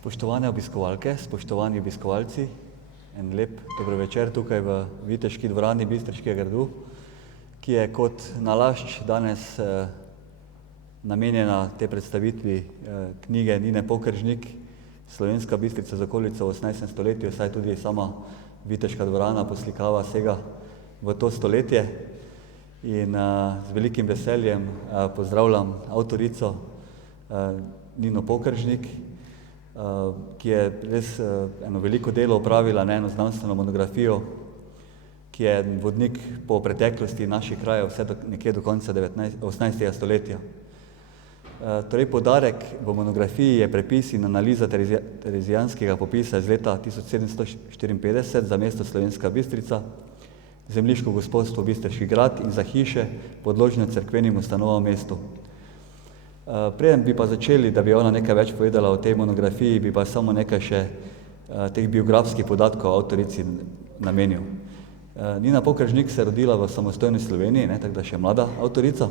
Spoštovane obiskovalke, spoštovani obiskovalci, en lep dobro večer tukaj v Viteški dvorani Bistriškega gradu, ki je kot nalašč danes namenjena tej predstavitvi knjige Nine Pokeržnik, Slovenska Bistrica z okolico v 18. stoletju, saj tudi sama Viteška dvorana poslikava sega v to stoletje. In z velikim veseljem pozdravljam avtorico Nino Pokeržnik, ki je res eno veliko delo opravila na eno znanstveno monografijo, ki je vodnik po preteklosti naših krajev vse nekje do konca 18. stoletja. Torej, poudarek v monografiji je prepis in analiza terezijanskega popisa iz leta 1754 za mesto Slovenska Bistrica, zemljiško gospodstvo Bistriški grad in za hiše podložne cerkvenim ustanovam v mestu. Preden bi pa začeli, da bi ona nekaj več povedala o tej monografiji, bi pa samo nekaj še teh biografskih podatkov avtorici namenil. Nina Pokeržnik se je rodila v samostojni Sloveniji, tako da še mlada avtorica.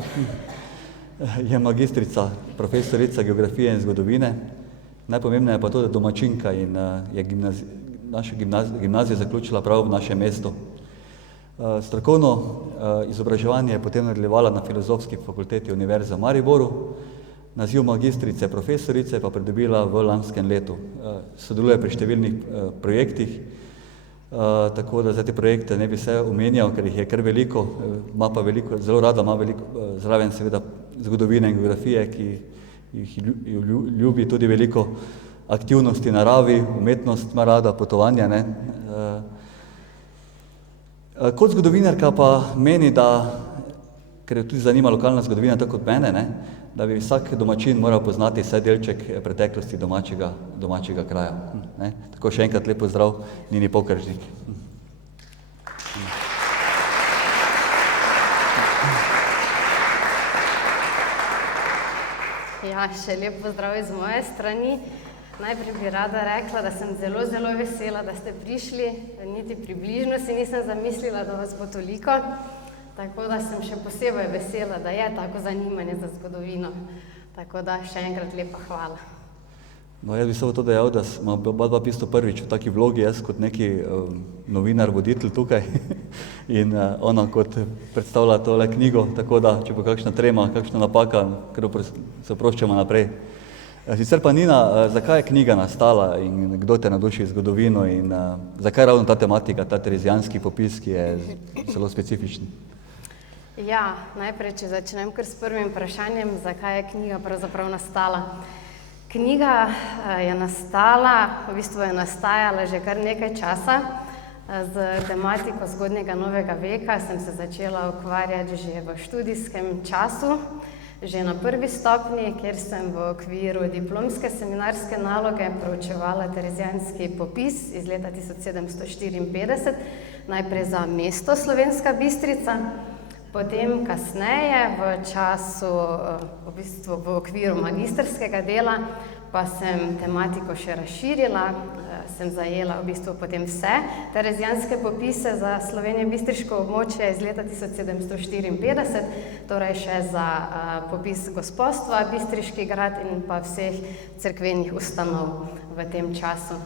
Je magistrica, profesorica geografije in zgodovine. Najpomembneje je pa to, da domačinka in je našo gimnazijo zaključila prav v našem mestu. Strokovno izobraževanje je potem nadaljevala na Filozofski fakulteti Univerze v Mariboru, naziv magistrice, profesorice pa pridobila v lanskem letu. Sodeluje pri številnih projektih, tako da za te projekte ne bi se omenjal, ker jih je kar veliko, ima pa veliko, zelo rada ima veliko, zraven seveda zgodovine in geografije, ki jih ljubi tudi veliko aktivnosti naravi, umetnost ima rada, potovanja, ne. Kot zgodovinarka pa meni, da, ker jo tudi zanima lokalna zgodovina, tako kot mene, ne, da bi vsak domačin moral poznati vsaj delček preteklosti domačega kraja. Ne. Tako še enkrat lep pozdrav Nini Pokeržnik. Ja, še lep pozdrav iz moje strani. Najprej bi rada rekla, da sem zelo, zelo vesela, da ste prišli. Niti približno si nisem zamislila, da vas bo toliko. Tako da sem še posebej vesela, da je tako zanimanje za zgodovino. Tako da še enkrat lepa hvala. No, jaz bi samo to dejal, da smo oba pisto prvič v taki vlogi, jaz kot neki novinar, voditelj tukaj in ona kot predstavlja tole knjigo, tako da, če bo kakšna trema, kakšna napaka, kar se oproščamo naprej. Sicer pa Nina, zakaj je knjiga nastala in kdo te navduši zgodovino in zakaj ravno ta tematika, ta terezijanski popis, ki je zelo specifičen? Ja, najprej, če začnem kar s prvim vprašanjem, zakaj je knjiga pravzaprav nastala. Knjiga je nastala, v bistvu je nastajala že kar nekaj časa. Z tematiko zgodnjega novega veka sem se začela ukvarjati že v študijskem času, že na prvi stopnji, kjer sem v okviru diplomske seminarske naloge proučevala terezijanski popis iz leta 1754, najprej za mesto Slovenska Bistrica, potem kasneje v času, v bistvu v okviru magistrskega dela, pa sem tematiko še razširila, sem zajela v bistvu potem vse terezijanske popise za Slovenijo-bistriško območje iz leta 1754, torej še za popis gospodstva Bistriški grad in pa vseh cerkvenih ustanov v tem času.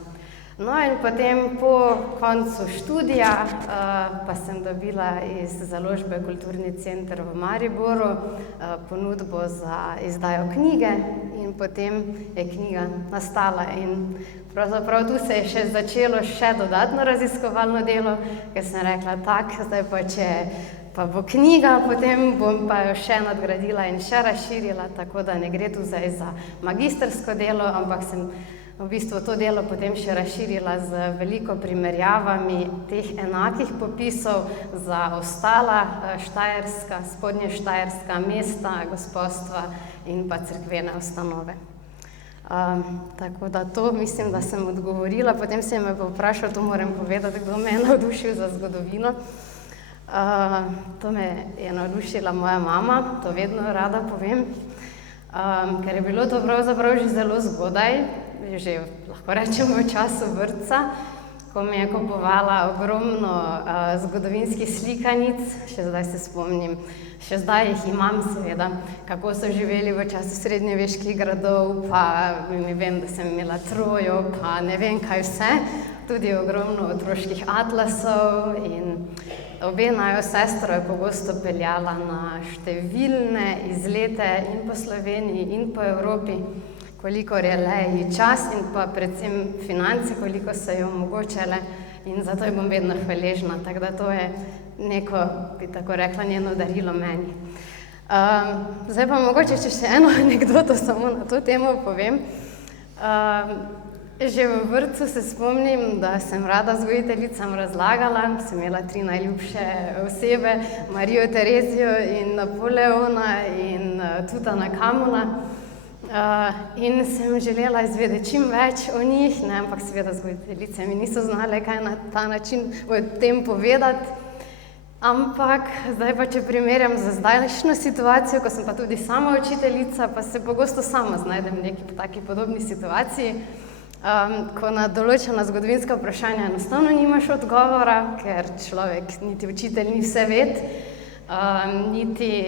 No in potem po koncu študija pa sem dobila iz založbe Kulturni center v Mariboru ponudbo za izdajo knjige in potem je knjiga nastala in pravzaprav tu se je še začelo še dodatno raziskovalno delo, ker sem rekla, zdaj pa če pa bo knjiga, potem bom pa jo še nadgradila in še razširila, tako da ne gre tu zdaj za magistrsko delo, ampak sem v bistvu to delo potem še razširila z veliko primerjavami teh enakih popisov za ostala štajerska, spodnje štajerska mesta, gospodstva in pa cerkvene ustanove. Tako da to mislim, da sem odgovorila. Potem se me pa vprašal, to moram povedati, kdo me je navdušil za zgodovino. To me je navdušila moja mama, to vedno rada povem, ker je bilo to pravzaprav že zelo zgodaj, že lahko rečem v času vrtca, ko mi je kupovala ogromno zgodovinskih slikanic, še zdaj se spomnim, še zdaj jih imam seveda, kako so živeli v času srednjeveških gradov, pa vem, da sem imela Trojo, pa ne vem kaj vse, tudi ogromno otroških atlasov in obe najo sestro je pogosto peljala na številne izlete in po Sloveniji in po Evropi, kolikor je le ji čas in pa predvsem finance, koliko so jo omogočale in zato ji bom vedno hvaležna, tako da to je neko, bi tako rekla, njeno darilo meni. Zdaj pa mogoče še eno anekdoto samo na to temo povem. Že v vrtcu se spomnim, da sem rada vzgojiteljicam razlagala, sem imela 3 najljubše osebe, Marijo Terezijo in Napoleona in Tutankamona. In sem želela izvedeti čim več o njih, ampak seveda vzgojiteljice mi niso znale kaj na ta način o tem povedati. Ampak zdaj pa, če primerjam z zdajšnjo situacijo, ko sem pa tudi sama učiteljica, pa se pogosto sama znajdem v neki taki podobni situaciji, ko na določena zgodovinska vprašanja enostavno nimaš odgovora, ker človek, niti učitelj ni vse ved, niti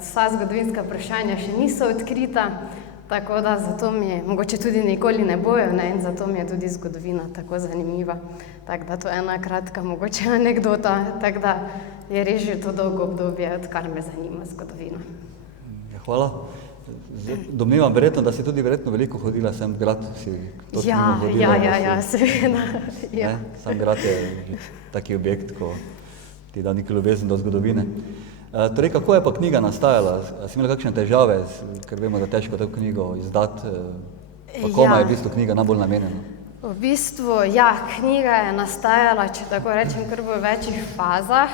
vsa zgodovinska vprašanja še niso odkrita, tako da zato mi je, mogoče tudi nikoli ne bojo, in zato mi je tudi zgodovina tako zanimiva. Tako da to je ena kratka mogoče anekdota, tako da je res že to dolgo obdobje, odkar me zanima zgodovina. Ja, hvala. Domnevam verjetno, da si tudi verjetno veliko hodila sem v grad, si to hodila. Ja, seveda. Ja. Sam grad je taki objekt, ko ti da neki ljubezen do zgodovine. Torej, kako je pa knjiga nastajala? Si imela kakšne težave, ker vemo, da težko to knjigo izdati? Pa koma je v bistvu knjiga najbolj namenjena? V bistvu, ja, knjiga je nastajala, če tako rečem, kar v večjih fazah.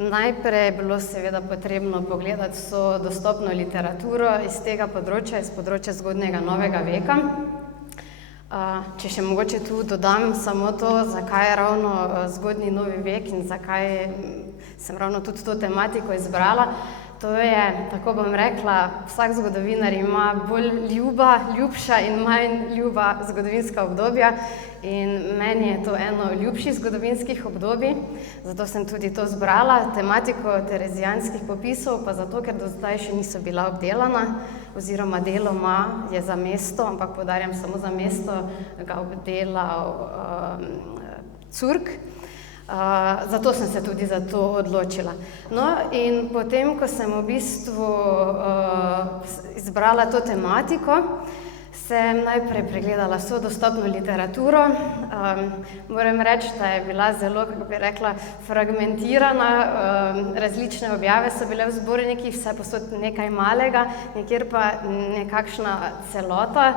Najprej je bilo seveda potrebno pogledati vso dostopno literaturo iz tega področja, iz področja zgodnjega novega veka. Če še mogoče tu dodam samo to, zakaj je ravno zgodnji novi vek in zakaj sem ravno tudi to tematiko izbrala. To je, tako bom rekla, vsak zgodovinar ima bolj ljubša in manj ljuba zgodovinska obdobja in meni je to eno ljubših zgodovinskih obdobij, zato sem tudi to zbrala, tematiko terezijanskih popisov, pa zato, ker do zdaj še niso bila obdelana, oziroma deloma je za mesto, ampak poudarjam samo za mesto, ga obdelal Curk. Zato sem se tudi za to odločila. No, in potem, ko sem v bistvu izbrala to tematiko, sem najprej pregledala vso dostopno literaturo. Moram reči, da je bila zelo, kako bi rekla, fragmentirana. Različne objave so bile v zbornikih, vse posod nekaj malega, nekjer pa nekakšna celota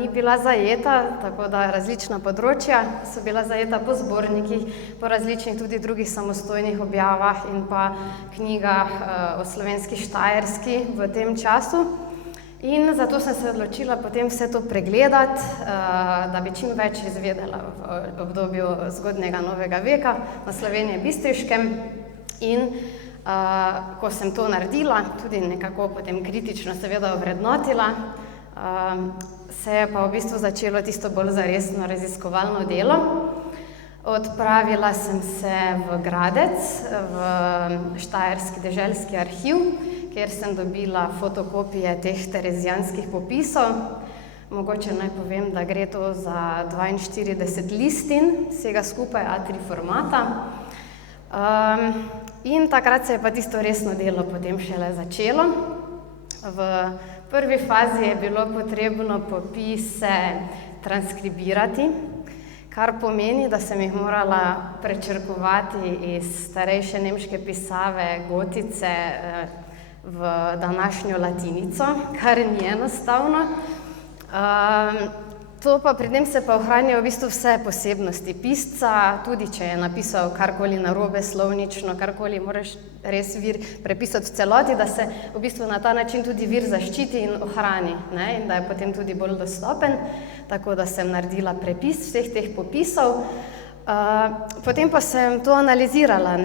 ni bila zajeta, tako da različna področja so bila zajeta po zbornikih, po različnih tudi drugih samostojnih objavah in pa knjigah o slovenski Štajerski v tem času. In zato sem se odločila potem vse to pregledati, da bi čim več izvedela v obdobju zgodnjega novega veka na Sloveniji Bistriškem. In ko sem to naredila, tudi nekako potem kritično seveda ovrednotila, se je pa v bistvu začelo tisto bolj zaresno raziskovalno delo. Odpravila sem se v Gradec, v Štajerski deželski arhiv, kjer sem dobila fotokopije teh terezijanskih popisov. Mogoče naj povem, da gre to za 42 listin, vsega skupaj A3 formata. In takrat se je pa tisto resno delo potem šele začelo. V prvi fazi je bilo potrebno popise transkribirati, kar pomeni, da sem jih morala prečrkovati iz starejše nemške pisave gotice v današnjo latinico, kar ni enostavno. Pri tem se pa ohranijo v bistvu vse posebnosti pisca, tudi če je napisal karkoli narobe slovnično, karkoli moraš res vir prepisati v celoti, da se v bistvu na ta način tudi vir zaščiti in ohrani, in da je potem tudi bolj dostopen. Tako da sem naredila prepis vseh teh popisov. Potem pa sem to analizirala,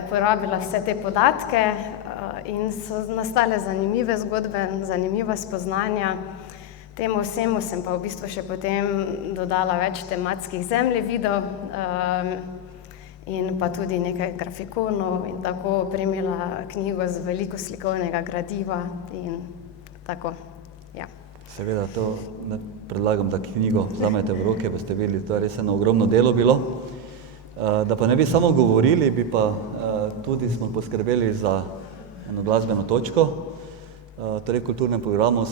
uporabila vse te podatke in so nastale zanimive zgodbe, zanimiva spoznanja. Temu vsemu sem pa v bistvu še potem dodala več tematskih zemljevidov in pa tudi nekaj grafikonov in tako opremila knjigo z veliko slikovnega gradiva in tako, ja. Seveda, to predlagam, da knjigo vzamete v roke, boste videli, to je res eno ogromno delo bilo. Da pa ne bi samo govorili, bi pa tudi smo poskrbeli za eno glasbeno točko. Torej, v kulturnem programu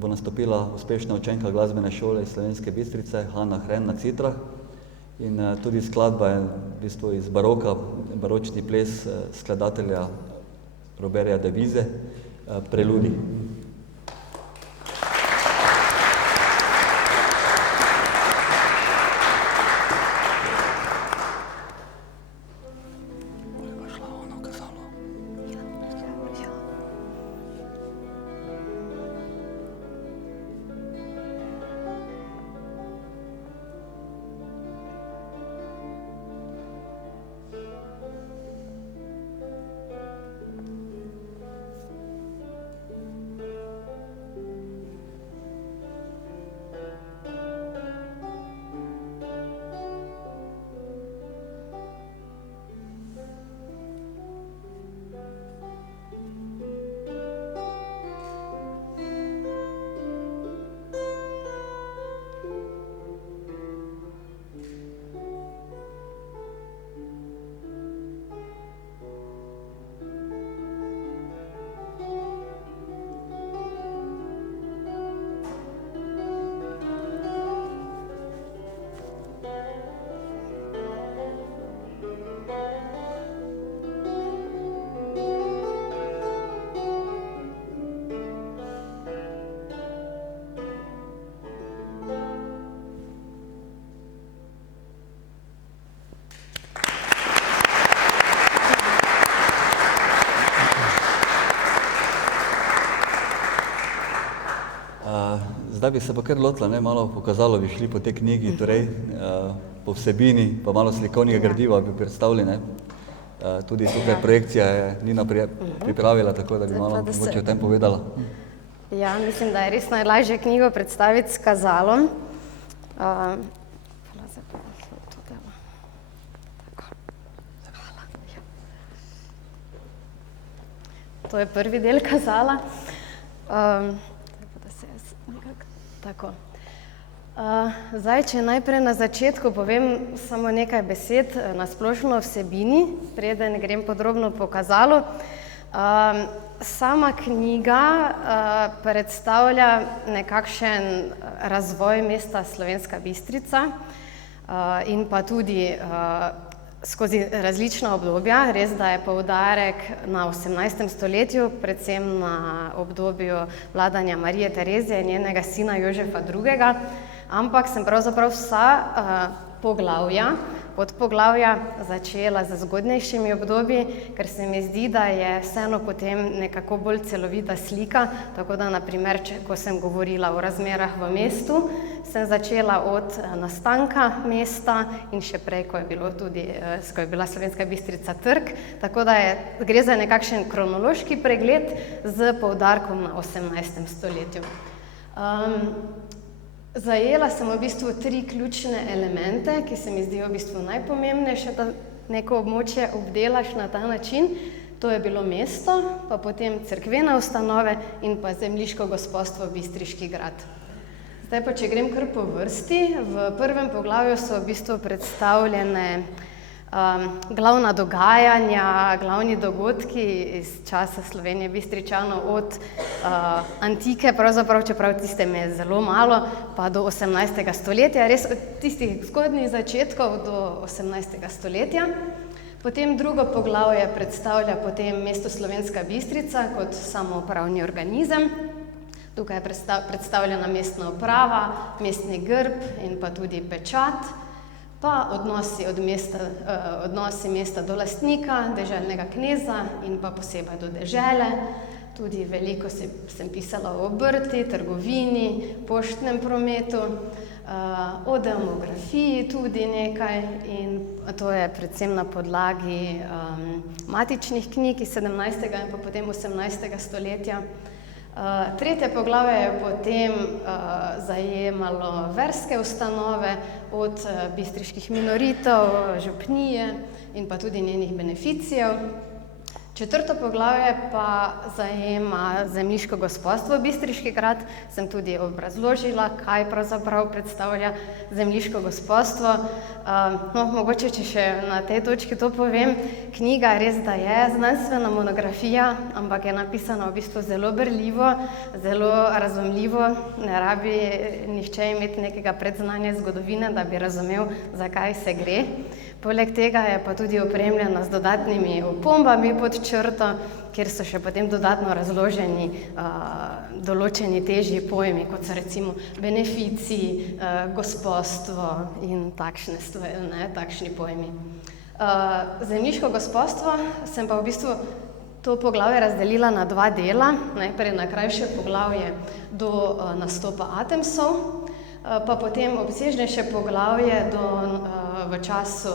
bo nastopila uspešna učenka glasbene šole iz Slovenske Bistrice, Hanna Hren na citrah. In tudi skladba je v bistvu iz baroka, baročni ples skladatelja Roberta de Vize, Preludi. Zdaj bi se pa kar lotila, malo pokazalo bi šli po tej knjigi, torej po vsebini, pa malo slikovnega gradiva bi predstavili. Tudi tukaj projekcija je Nina pripravila, tako da bi malo mogoče o tem povedala. Ja, mislim, da je res najlažje knjigo predstaviti s kazalom. To je prvi del kazala. Tako. Zdaj, če najprej na začetku povem samo nekaj besed na splošno vsebini, preden grem podrobno po kazalu. Sama knjiga predstavlja nekakšen razvoj mesta Slovenska Bistrica in pa tudi skozi različna obdobja. Res, da je poudarek na 18. stoletju, predvsem na obdobju vladanja Marije Terezije in njenega sina Jožefa II., ampak sem pravzaprav vsa poglavja, podpoglavja začela z zgodnejšimi obdobji, ker se mi zdi, da je vseeno potem nekako bolj celovita slika, tako da na primer, ko sem govorila o razmerah v mestu, sem začela od nastanka mesta in še prej, ko je bila Slovenska Bistrica trg, tako da gre za nekakšen kronološki pregled z poudarkom na 18. stoletju. Zajela sem v bistvu 3 ključne elemente, ki se mi zdijo v bistvu najpomembnejše, da neko območje obdelaš na ta način. To je bilo mesto, pa potem cerkvene ustanove in pa zemljiško gospodstvo Bistriški grad. Zdaj pa, če grem kar po vrsti, v prvem poglavju so v bistvu predstavljene glavna dogajanja, glavni dogodki iz časa Slovenije Bistričanov od antike, pravzaprav, čeprav tiste me je zelo malo, pa do 18. stoletja, res od tistih zgodnjih začetkov do 18. stoletja. Potem drugo poglavje predstavlja potem mesto Slovenska Bistrica kot samoupravni organizem. Tukaj je predstavljena mestna uprava, mestni grb in pa tudi pečat, pa odnosi mesta do lastnika, deželnega kneza in pa posebej do dežele. Tudi veliko sem pisala o obrti, trgovini, poštnem prometu, o demografiji tudi nekaj in to je predvsem na podlagi matičnih knjig iz 17. in pa potem 18. stoletja. Tretje poglavje je potem zajemalo verske ustanove, od bistriških minoritov, župnije in pa tudi njenih beneficijev. Četrto poglavje pa zajema zemljiško gospodstvo Bistriški grad. Sem tudi obrazložila, kaj pravzaprav predstavlja zemljiško gospodstvo. Mogoče, če še na tej točki to povem, knjiga res da je znanstvena monografija, ampak je napisana v bistvu zelo berljivo, zelo razumljivo. Ne rabi nihče imeti nekega predznanja zgodovine, da bi razumel, zakaj se gre. Poleg tega je pa tudi opremljena z dodatnimi opombami pod črto, kjer so še potem dodatno razloženi določeni težji pojmi, kot so recimo beneficiji, gospodstvo in takšni pojmi. Zemljiško gospodstvo sem pa v bistvu to poglavje razdelila na dva dela. Najprej na krajše poglavje do nastopa Atemsov, pa potem obsežnejše poglavje v času,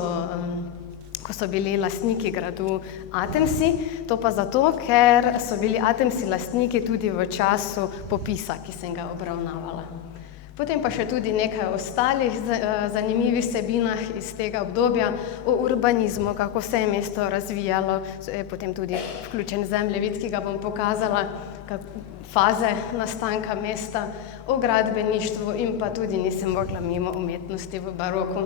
ko so bili lastniki gradu Atemsi. To pa zato, ker so bili Atemsi lastniki tudi v času popisa, ki sem ga obravnavala. Potem pa še tudi nekaj ostalih zanimivih vsebinah iz tega obdobja, o urbanizmu, kako se je mesto razvijalo, je potem tudi vključen zemljevid, ki ga bom pokazala, faze nastanka mesta, o gradbeništvu in pa tudi nisem mogla mimo umetnosti v baroku,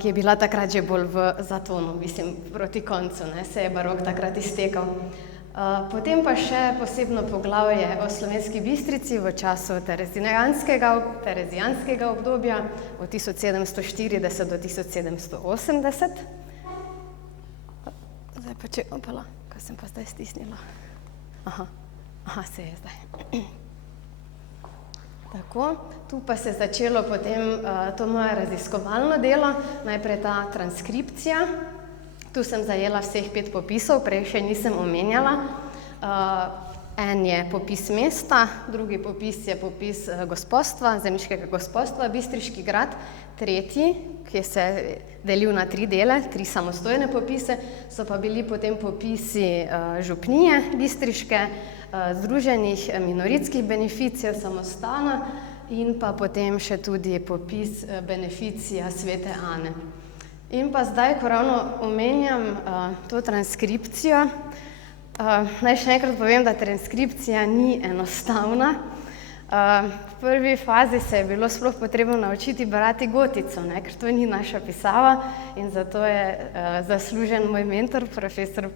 ki je bila takrat že bolj v zatonu, mislim, proti koncu, se je barok takrat iztekal. Potem pa še posebno poglavje o Slovenski Bistrici v času terezijanskega obdobja od 1740 do 1780. Zdaj pa če, kaj sem pa zdaj stisnila? Se je zdaj. Tako, tu pa se je začelo potem to moje raziskovalno delo, najprej ta transkripcija. Tu sem zajela vseh 5 popisov, prej še nisem omenjala. En je popis mesta, drugi popis je popis gospodstva, zemljiškega gospodstva Bistriški grad, tretji, ki se je delil na 3 dele, 3 samostojne popise, so pa bili potem popisi župnije Bistriške, združenih minoritskih beneficijev samostana in pa potem še tudi popis beneficija Svete Ane. In pa zdaj, ko ravno omenjam to transkripcijo, naj še enkrat povem, da transkripcija ni enostavna. V prvi fazi se je bilo sploh potrebno naučiti brati gotico, ker to ni naša pisava in zato je zaslužen moj mentor, profesor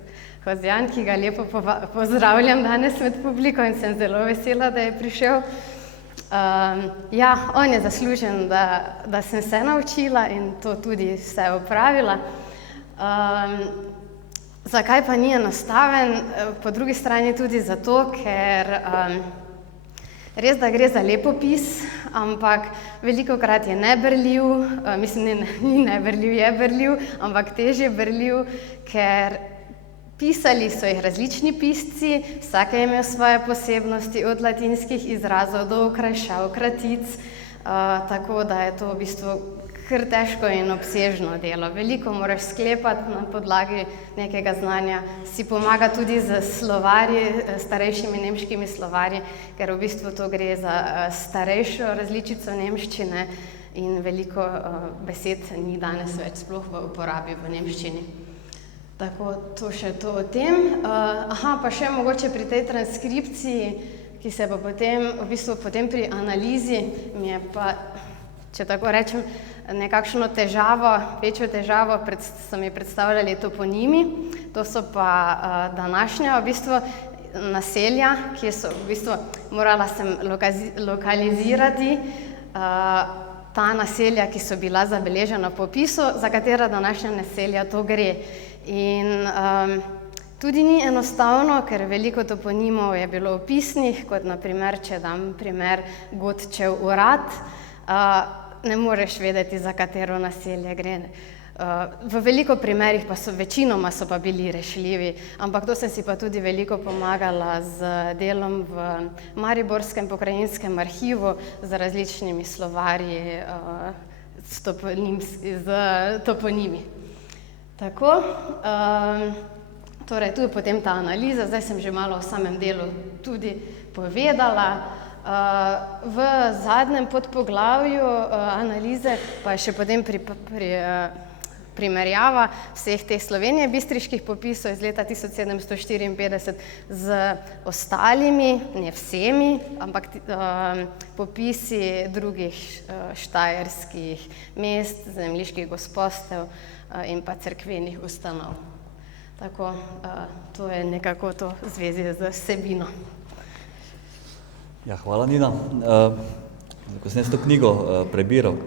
Hozjan, ki ga lepo pozdravljam danes med publiko in sem zelo vesela, da je prišel. On je zaslužen, da sem se naučila in to tudi vse opravila. Zakaj pa ni enostaven? Po drugi strani tudi zato, ker res, da gre za lepopis, ampak velikokrat je neberljiv, ni neberljiv, je berljiv, ampak težje berljiv, ker pisali so jih različni pisci, vsak je imel svoje posebnosti, od latinskih izrazov do okrajšav, kratic, tako da je to v bistvu kar težko in obsežno delo. Veliko moraš sklepati na podlagi nekega znanja, si pomaga tudi z slovarji, starejšimi nemškimi slovarji, ker v bistvu to gre za starejšo različico nemščine in veliko besed ni danes več sploh v uporabi v nemščini. Tako, to še to o tem. Pa še mogoče pri tej transkripciji, ki se pa potem pri analizi mi je pa, če tako rečem, nekakšno težavo, večjo težavo so mi predstavljali toponimi. To so pa današnja naselja, ki so morala sem lokalizirati ta naselja, ki so bila zabeležena v popisu, za katera današnja naselja to gre. In tudi ni enostavno, ker veliko toponimov je bilo opisnih, kot naprimer, če dam primer Godčev urad, ne moreš vedeti, za katero naselje gre. V veliko primerih pa večinoma so pa bili rešljivi, ampak to sem si pa tudi veliko pomagala z delom v Mariborskem pokrajinskem arhivu, z različnimi slovarji, z toponimi. Tako, Torej, tu je potem ta analiza, zdaj sem že malo o samem delu tudi povedala. V zadnjem podpoglavju analize pa je še potem primerjava vseh teh slovenjebistriških popisov iz leta 1754 z ostalimi, ne vsemi, ampak popisi drugih štajerskih mest, zemljiških gospostev in pa cerkvenih ustanov. Tako, to je nekako to v zvezi z vsebino. Ja, hvala, Nina. Ko sem jaz to knjigo prebiral,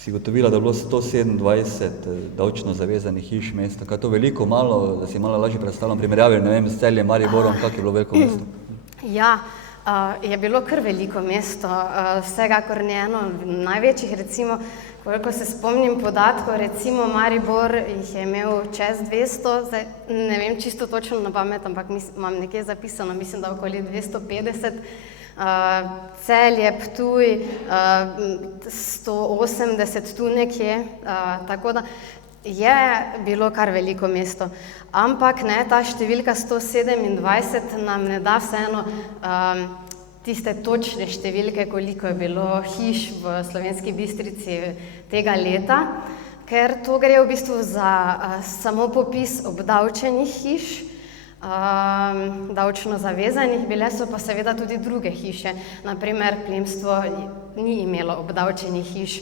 si gotovila, da je bilo 127 davčno zavezanih hiš mesta. Kaj je to veliko, malo, da si malo lažje predstavljam primerjavi, ne vem, s Celjem, Mariborom, kak je bilo veliko mesto? Ja, je bilo kar veliko mesto, vsekakor ne eno največjih, recimo, koliko se spomnim podatkov, recimo Maribor jih je imel čez 200, zdaj ne vem čisto točno na pamet, ampak imam nekje zapisano, mislim, da okoli 250, Celje, Ptuj, 180 tu nekje, tako da je bilo kar veliko mesto. Ampak ne, ta številka 127 nam ne da vseeno tiste točne številke, koliko je bilo hiš v Slovenski Bistrici tega leta, ker to gre v bistvu za samo popis obdavčenih hiš, davčno zavezanih, bile so pa seveda tudi druge hiše, naprimer plemstvo ni imelo obdavčenih hiš,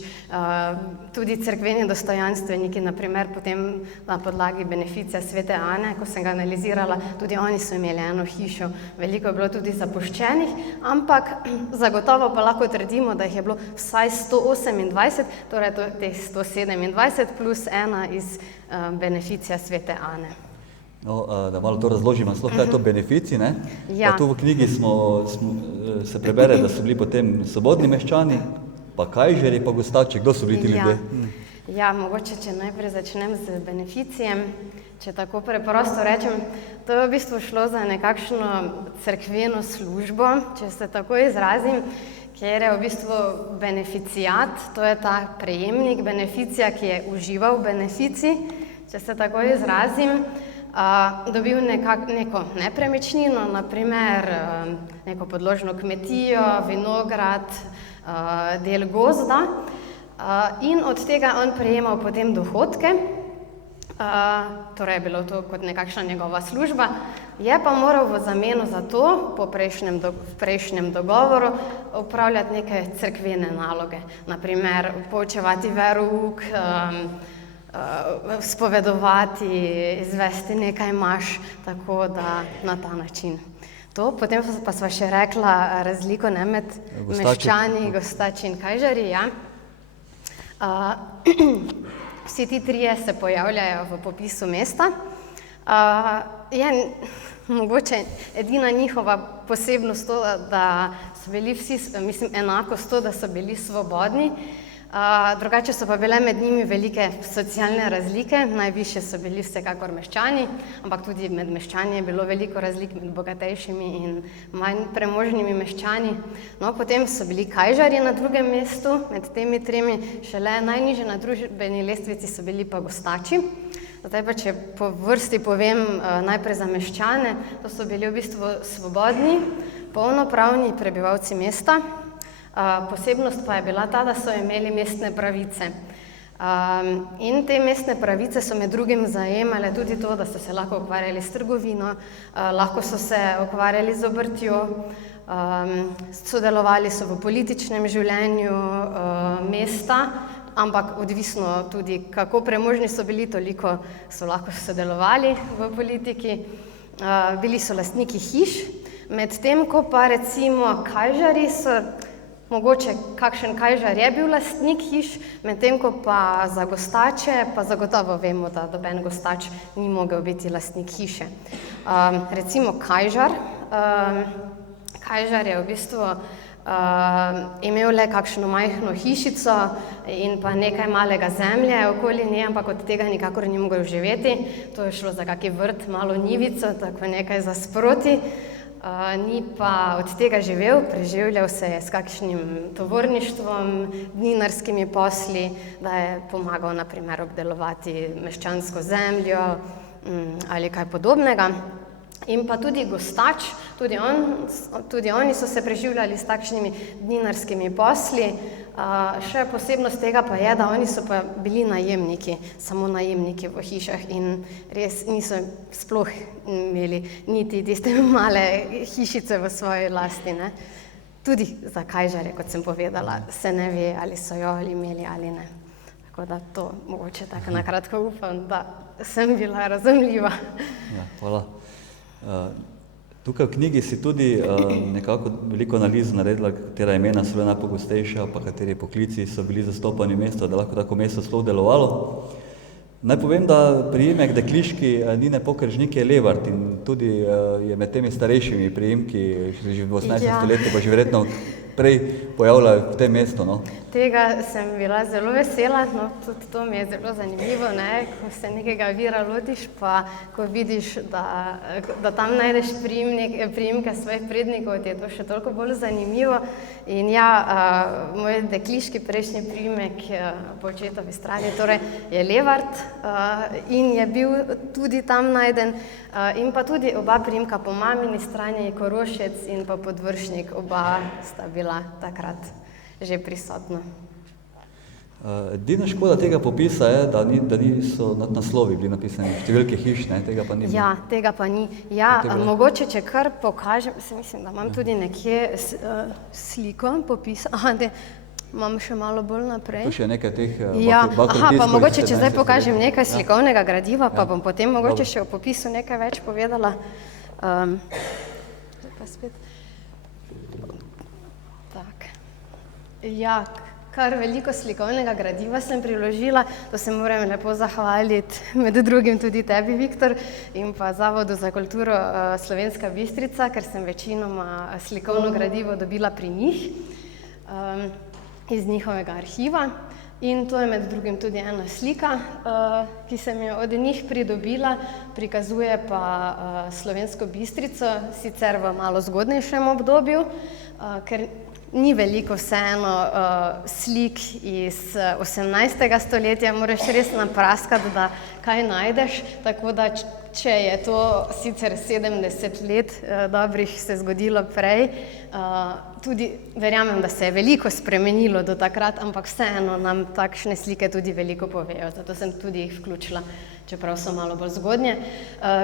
tudi cerkveni dostojanstveniki, naprimer potem na podlagi beneficija Svete Ane, ko sem ga analizirala, tudi oni so imeli eno hišo, veliko je bilo tudi zapuščenih, ampak zagotovo pa lahko trdimo, da jih je bilo vsaj 128, torej teh 127 plus ena iz beneficija Svete Ane. No, da malo to razložimo, sploh kaj je to benefici, ne? Ja. Pa tu v knjigi se prebere, da so bili potem svobodni meščani, pa kajžeri, pa gostači, kdo so bili ti ljudje? Ja, mogoče, če najprej začnem z beneficijem, če tako preprosto rečem, to je v bistvu šlo za nekakšno cerkveno službo, če se tako izrazim, kjer je v bistvu beneficiat, to je ta prejemnik beneficija, ki je užival benefici, če se tako izrazim, dobil neko nepremičnino, naprimer neko podložno kmetijo, vinograd, del gozda in od tega on prejemal potem dohodke, torej je bilo to kot nekakšna njegova služba, je pa moral v zameno za to, po prejšnjem dogovoru, opravljati neke cerkvene naloge, naprimer poučevati verouk, spovedovati, izvesti nekaj maš, tako da na ta način. To, potem pa sva še rekla razliko med meščani, gostači in kajžarji, ja. Vsi ti trije se pojavljajo v popisu mesta. Je mogoče edina njihova posebnost to, da so bili vsi, mislim, enakost to, da so bili svobodni, drugače so pa bile med njimi velike socialne razlike, najvišje so bili vsekakor meščani, ampak tudi med meščani je bilo veliko razlik med bogatejšimi in manj premožnimi meščani. No, potem so bili kajžarji na drugem mestu, med temi tremi, šele najnižje na družbeni lestvici so bili pa gostači. Zdaj pa, če po vrsti povem najprej za meščane, to so bili v bistvu svobodni, polnopravni prebivalci mesta. Posebnost pa je bila ta, da so imeli mestne pravice. In te mestne pravice so med drugim zajemale tudi to, da so se lahko ukvarjali s trgovino, lahko so se ukvarjali z obrtjo, sodelovali so v političnem življenju mesta, ampak odvisno tudi, kako premožni so bili, toliko so lahko sodelovali v politiki. Bili so lastniki hiš, medtem ko pa recimo kajžarji so, mogoče kakšen kajžar je bil lastnik hiš, medtem ko pa za gostače, pa zagotovo vemo, da noben gostač ni mogel biti lastnik hiše. Recimo kajžar je v bistvu imel le kakšno majhno hišico in pa nekaj malega zemlje okoli nje, ampak od tega nikakor ni mogel živeti. To je šlo za kaki vrt, malo njivico, tako nekaj za sproti. Ni pa od tega živel, preživljal se je s kakšnim tovorništvom, dninarskimi posli, da je pomagal naprimer obdelovati meščansko zemljo, ali kaj podobnega. In pa tudi Gostač, tudi oni so se preživljali s takšnimi dinarskimi posli. Še posebnost tega pa je, da oni so pa bili najemniki, samo najemniki v hišah in res niso sploh imeli niti tiste male hišice v svoji lasti, ne. Tudi za kajžarje, kot sem povedala, se ne ve, ali so jo ali imeli ali ne. Tako da to mogoče tako na kratko upam, da sem bila razumljiva. Ja, hvala. Tukaj v knjigi si tudi nekako veliko analiz naredila, katera imena so bila najpogostejša, pa kateri poklici so bili zastopani v mestu, da lahko tako mesto sploh delovalo. Naj povem, da priimek dekliški Nine Pokeržnik je Levart in tudi je med temi starejšimi priimki že v 18. stoletju, pa že verjetno prej pojavljajo v tem mestu, no. Tega sem bila zelo vesela, no, tudi to mi je zelo zanimivo, ne, ko se nekega vira lotiš, pa ko vidiš, da tam najdeš priimke svojih prednikov, ti je to še toliko bolj zanimivo. In ja, moj dekliški prejšnji priimek po očetovi strani, torej je Levart in je bil tudi tam najden, in pa tudi oba priimka po mamini strani, Korošec in pa Podvršnik, oba sta bila takrat že prisotna. Edina škoda tega popisa je, da niso naslovi bili napisani, številke hiš, ne, tega pa ni. Ja, tega pa ni. Ja, mogoče, če kar pokažem, mislim, da imam tudi nekje sliko popisa. Imam še malo bolj naprej. Tu še nekaj teh pa mogoče, če zdaj pokažem nekaj slikovnega gradiva, pa bom potem mogoče še o popisu nekaj več povedala. Zdaj pa spet. Ja, kar veliko slikovnega gradiva sem priložila, to se moram lepo zahvaliti med drugim tudi tebi, Viktor, in pa Zavodu za kulturo Slovenska Bistrica, ker sem večinoma slikovno gradivo dobila pri njih, iz njihovega arhiva. In to je med drugim tudi ena slika, ki sem jo od njih pridobila, prikazuje pa Slovensko Bistrico, sicer v malo zgodnejšem obdobju, ker ni veliko vseeno slik iz 18. stoletja, moraš res napraskati, da kaj najdeš, tako da če je to sicer 70 let dobrih se zgodilo prej, tudi verjamem, da se je veliko spremenilo do takrat, ampak vseeno nam takšne slike tudi veliko povejo, zato sem tudi jih vključila, čeprav so malo bolj zgodnje.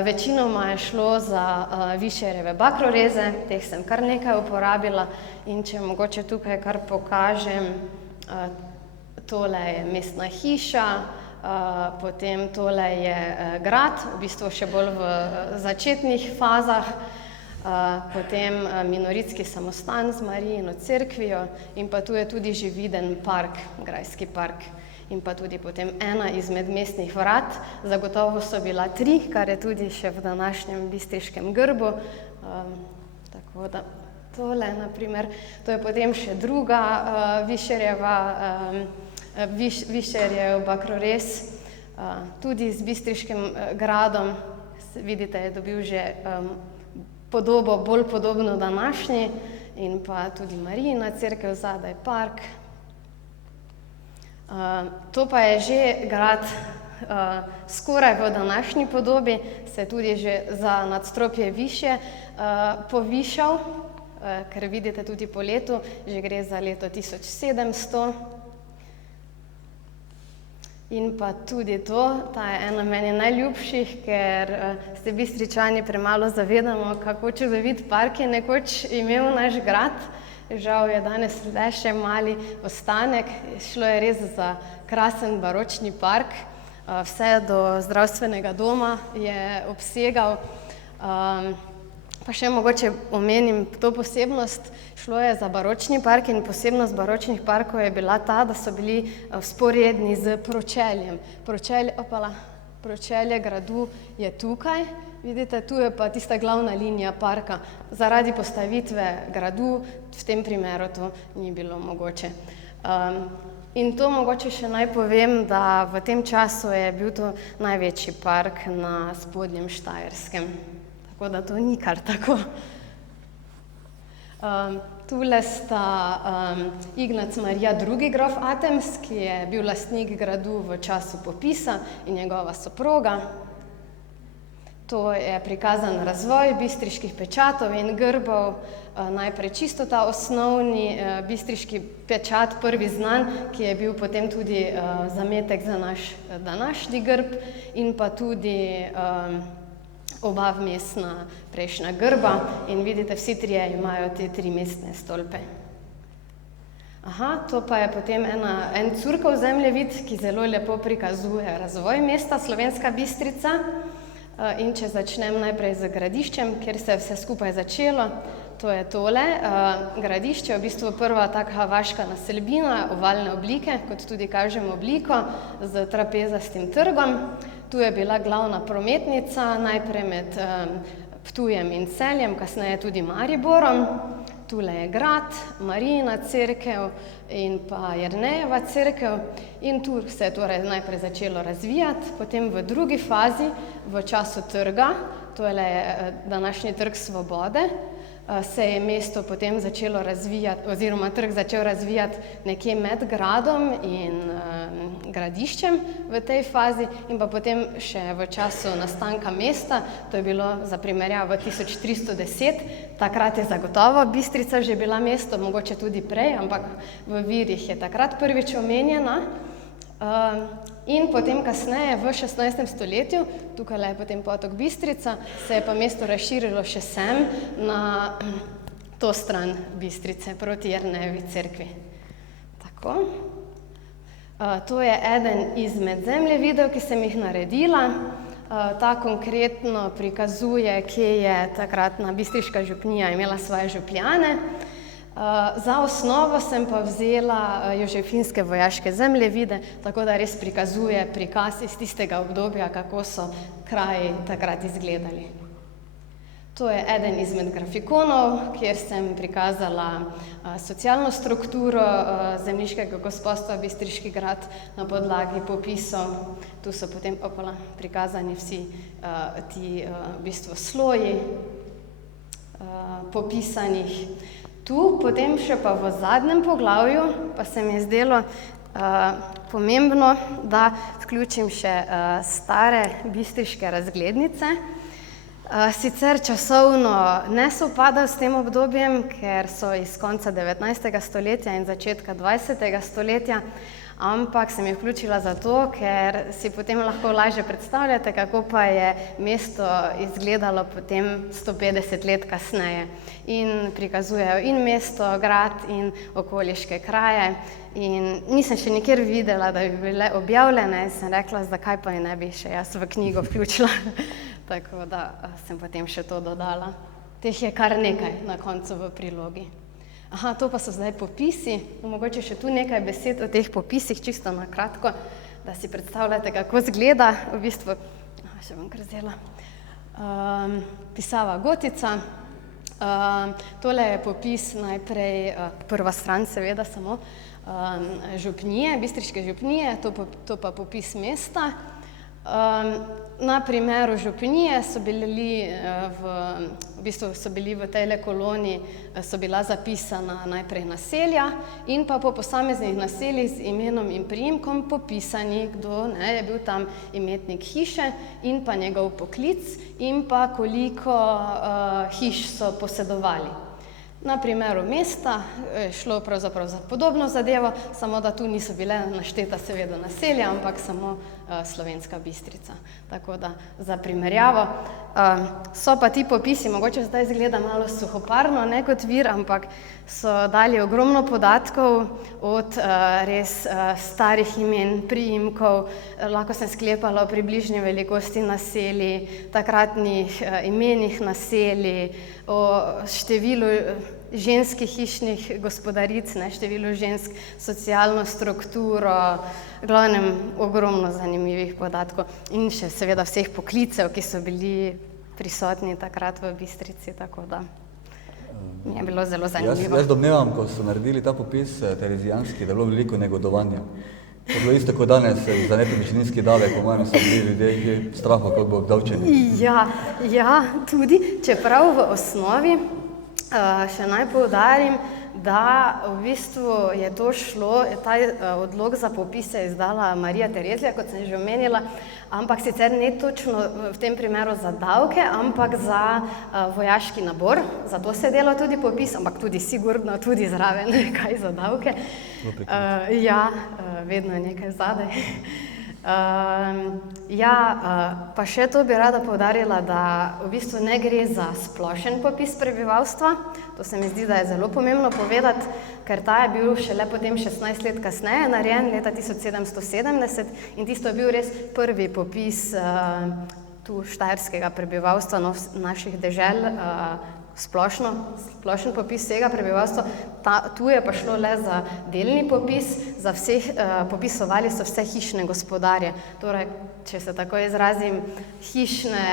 Večinoma je šlo za Višerjeve bakroreze, teh sem kar nekaj uporabila in če mogoče tukaj kar pokažem, tole je mestna hiša, potem tole je grad, v bistvu še bolj v začetnih fazah, potem minoritski samostan z Marijino cerkvijo in pa tu je tudi že viden park, grajski park. In pa tudi potem ena izmed mestnih vrat, zagotovo so bila 3, kar je tudi še v današnjem bistriškem grbu. Tako da tole, na primer, to je potem še druga Višerjev bakrorez, tudi z bistriškim gradom, vidite, je dobil že podobo, bolj podobno današnji, in pa tudi Marijina cerkev, zadaj park. To pa je že grad skoraj v današnji podobi, se je tudi že za nadstropje višje povišal, ker vidite tudi po letu, že gre za leto 1700. In pa tudi to, ta je ena meni najljubših, ker se Bistričani premalo zavedamo, kako čudovit park je nekoč imel naš grad. Žal je danes le še mali ostanek, šlo je res za krasen baročni park, vse do zdravstvenega doma je obsegal. Pa še mogoče omenim to posebnost, šlo je za baročni park in posebnost baročnih parkov je bila ta, da so bili vzporedni z pročeljem. Pročelje gradu je tukaj, vidite, tu je pa tista glavna linija parka. Zaradi postavitve gradu v tem primeru to ni bilo mogoče. In to mogoče še naj povem, da v tem času je bil to največji park na spodnjem Štajerskem. Tako da to ni kar tako. Tule sta Ignac Marija II. Grof Atems, ki je bil lastnik gradu v času popisa, in njegova soproga. To je prikazan razvoj bistriških pečatov in grbov, najprej čisto ta osnovni bistriški pečat, prvi znan, ki je bil potem tudi zametek za naš današnji grb in pa tudi oba vmesna prejšnja grba in vidite, vsi trije imajo te 3 mestne stolpe. To pa je potem en Curkov zemljevid, ki zelo lepo prikazuje razvoj mesta Slovenska Bistrica. In če začnem najprej z Gradiščem, kjer se je vse skupaj začelo, to je tole. Gradišče je v bistvu prva taka vaška naselbina, ovalne oblike, kot tudi kažemo obliko, z trapezastim trgom. Tu je bila glavna prometnica, najprej med Ptujem in Celjem, kasneje tudi Mariborom. Tule je grad, Marijina cerkev in pa Jernejeva cerkev in tu se je torej najprej začelo razvijati, potem v drugi fazi, v času trga, tole je današnji Trg Svobode, se je mesto potem začelo razvijati, oziroma trg začel razvijati nekje med gradom in Gradiščem v tej fazi in pa potem še v času nastanka mesta, to je bilo za primerjavo 1310, takrat je zagotovo Bistrica že bila mesto, mogoče tudi prej, ampak v virih je takrat prvič omenjena. In potem kasneje, v 16. stoletju, tukaj je potem potok Bistrica, se je pa mesto razširilo še sem na to stran Bistrice, proti Jernejevi cerkvi. Tako. To je eden izmed zemljevidov, ki sem jih naredila. Ta konkretno prikazuje, kje je takratna bistriška župnija imela svoje župljane. Za osnovo sem pa vzela jožefinske vojaške zemljevide, tako da res prikazuje prikaz iz tistega obdobja, kako so kraji takrat izgledali. To je eden izmed grafikonov, kjer sem prikazala socialno strukturo zemljiškega gospodstva Bistriški grad na podlagi popisov. Tu so potem prikazani vsi ti v bistvu sloji popisanih. Tu, potem še pa v zadnjem poglavju, pa se mi je zdelo pomembno, da vključim še stare bistriške razglednice. Sicer časovno ne sovpadajo s tem obdobjem, ker so iz konca 19. stoletja in začetka 20. stoletja, ampak sem jih vključila zato, ker si potem lahko lažje predstavljate, kako pa je mesto izgledalo potem 150 let kasneje. In prikazujejo in mesto, grad in okoliške kraje. In nisem še nikjer videla, da bi bile objavljene in sem rekla, zakaj pa ne bi še jaz v knjigo vključila. Tako da sem potem še to dodala. Teh je kar nekaj na koncu v prilogi. To pa so zdaj popisi. Mogoče še tu nekaj besed o teh popisih, čisto na kratko, da si predstavljate, kako izgleda v bistvu. Še bom kar vzela. Pisava Gotica. Tole je popis najprej, prva stran seveda samo, župnije, bistriške župnije, to pa popis mesta. Na primeru župnije so bili v tejle koloni so bila zapisana najprej naselja in pa po posameznih naseljih z imenom in priimkom popisani, kdo je bil tam imetnik hiše in pa njegov poklic in pa koliko hiš so posedovali. Na primeru mesta je šlo pravzaprav za podobno zadevo, samo da tu niso bile našteta seveda naselja, ampak samo Slovenska Bistrica. Tako da za primerjavo. So pa ti popisi, mogoče zdaj izgleda malo suhoparno, ne kot vir, ampak so dali ogromno podatkov od res starih imen, priimkov, lahko sem sklepala o približni velikosti naselij, takratnih imenih naselij, o številu ženskih hišnih gospodaric, številu žensk, socialno strukturo, glavnem ogromno zanimivih podatkov in še seveda vseh poklicev, ki so bili prisotni takrat v Bistrici, tako da mi je bilo zelo zanimivo. Jaz domnevam, ko so naredili ta popis terezijanski, da je bilo veliko negodovanja. To je bilo isto kot danes za nepremičninski davek, po mojem so bili ljudje že strahu, kako bo obdavčeni. Ja, tudi, čeprav v osnovi, še naj poudarim, da v bistvu je to šlo, ta odlog za popis je izdala Marija Terezija, kot sem že omenila, ampak sicer ne točno v tem primeru za davke, ampak za vojaški nabor, zato se je delal tudi popis, ampak tudi sigurno tudi zraven kaj za davke. Ja, vedno je nekaj zadaj. Pa še to bi rada poudarila, da v bistvu ne gre za splošen popis prebivalstva. To se mi zdi, da je zelo pomembno povedati, ker ta je bil šele potem 16 let kasneje narejen, leta 1770, in tisto je bil res prvi popis tu štajerskega prebivalstva, naših dežel, splošen popis vsega prebivalstva. Tu je pa šlo le za delni popis, za popisovali so vse hišne gospodarje. Torej, če se tako izrazim, hišne,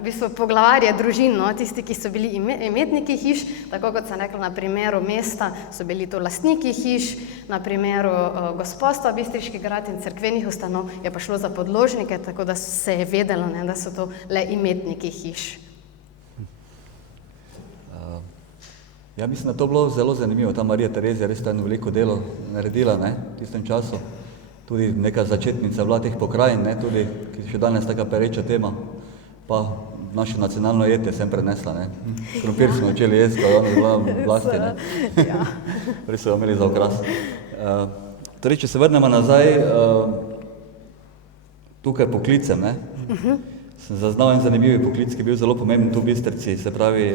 v bistvu poglavarje družin, tisti, ki so bili imetniki hiš, tako kot sem rekla, na primeru mesta so bili to lastniki hiš, na primeru gospodstva Bistriški grad in cerkvenih ustanov je pa šlo za podložnike, tako da se je vedelo, da so to le imetniki hiš. Ja, mislim, da to bilo zelo zanimivo. Ta Marija Terezija res eno veliko delo naredila v tistem času. Tudi neka začetnica bila teh pokrajin, tudi, ki je še danes taka pereča tema. Pa naše nacionalno jetje sem prenesla. Krompir smo učeli jesti, ko je ona bila v vlasti. Res so jo imeli za okras. Torej, če se vrnemo nazaj, tukaj poklicem, sem zaznal en zanimivi poklic, ki je bil zelo pomemben tu v Bistrici, se pravi